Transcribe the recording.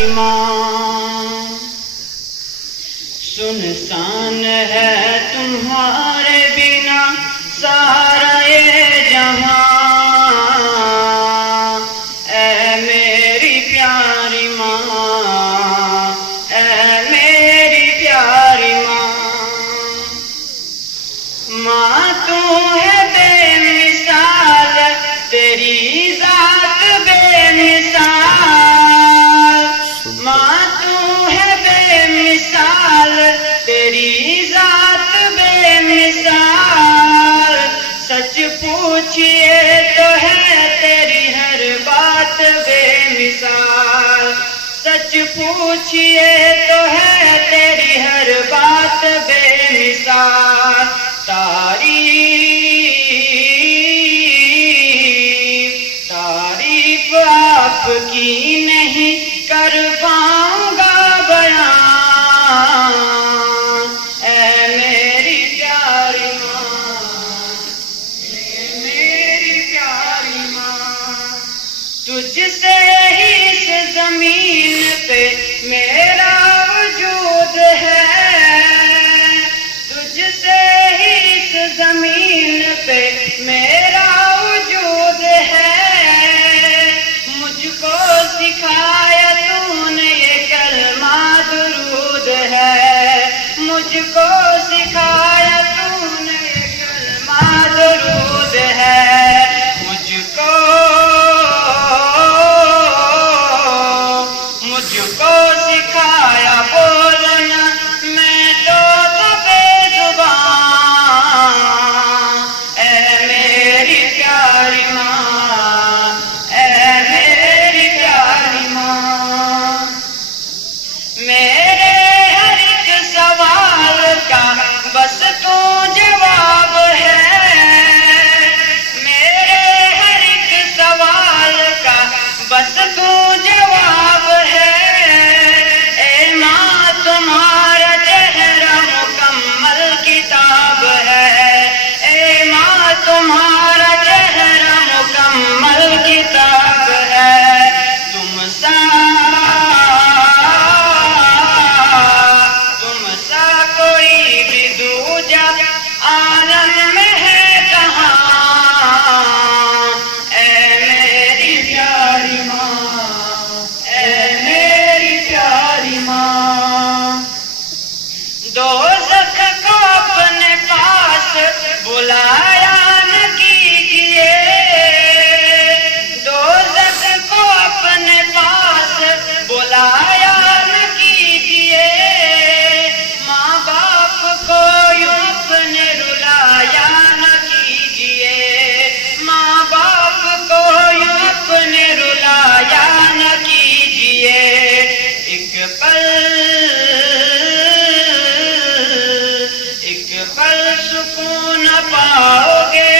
پیاری ماں، سنسان ہے تمہارے بنا سارا یہ جہاں، اے میری پیاری ماں، اے میری پیاری ماں، ماں تو ہے بے مثال، تیری ذات بے مثال، ماں تو ہے بے مثال، تیری ذات بے مثال، سچ پوچھئے تو ہے تیری ہر بات بے مثال، سچ پوچھئے تو ہے تیری ہر بات بے مثال، تعریف آپ کی نہیں کر پاؤں گا بیان، اے میری پیاری ماں، اے میری پیاری ماں، تجھ سے ہی اس زمین پہ میرا وجود ہے، تجھ سے ہی اس زمین پہ میرا وجود ہے، مجھ کو سکھایا تو نے یہ کلمہ درود ہے، مجھ کو سکھایا تو نے یہ کلمہ درود ہے، مجھ کو سکھایا بولنا میں تو بے زبان، اے میری پیاری ماں، اے میری پیاری ماں، میرے ہر ایک سوال کا بس تو جواب ہے، میرے ہر ایک سوال کا بس تو جواب ہے، اے ماں تمہارا چہرہ مکمل کتاب ہے، اے ماں تمہارا چہرہ مکمل کتاب ہے، تم سا کوئی بھی دوجا عالم میں ہے کہاں، اے میری پیاری ماں، اے میری پیاری ماں، دوزخ کو اپنے پاس بلایا نہ کیجیے، دوزخ کو اپنے پاس بلایا نہ کیجیے، ماں باپ کو یوں اپنے رلایا نہ کیجیے، ماں باپ کو یوں اپنے رلایا نہ کیجیے، ایک پل سکون پاؤ گے